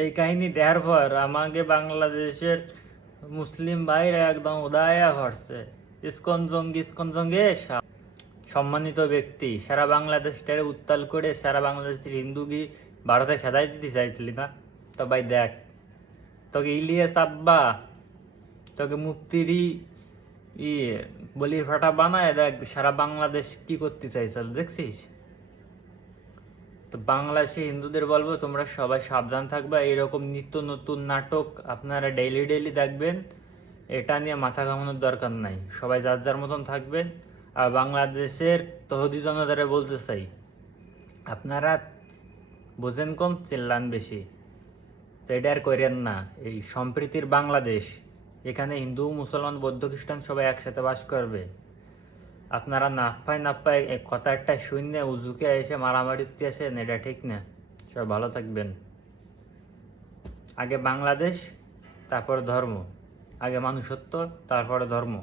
এই কাহিনী দেখার পর আমাকে বাংলাদেশের মুসলিম ভাইরা একদম উদায়া হচ্ছে। ইস্কন জঙ্গে সম্মানিত ব্যক্তি সারা বাংলাদেশটারে উত্তাল করে সারা বাংলাদেশের হিন্দু কি ভারতে খেদাই দিতে চাইছিলি না? তো ভাই দেখ, তোকে ইলিয়াস আব্বা তোকে মুক্তিরই বলির ফাটা বানায় দেখ সারা বাংলাদেশ কি করতে চাইছিল দেখছিস? তো বাংলাদেশি হিন্দুদের বলবো তোমরা সবাই সাবধান থাকবে। এইরকম নিত্য নতুন নাটক আপনারা ডেইলি দেখবেন, এটা নিয়ে মাথা ঘামানোর দরকার নাই। সবাই যার যার মতন থাকবেন। আর বাংলাদেশের তহদি জনতারে বলতে চাই, আপনারা বোঝেন কম, চিল্লান বেশি। তো এটা আর করেন না। এই সম্প্রীতির বাংলাদেশ, এখানে হিন্দু মুসলমান বৌদ্ধ খ্রিস্টান সবাই একসাথে বাস করবে। আপনারা না পায় কথা একটা শূন্য উজুকে এসে মারামারিতে আসেন, এটা ঠিক না। সবাই ভালো থাকবেন। আগে বাংলাদেশ, তারপরে ধর্ম। আগে মানুষত্ব, তারপরে ধর্ম।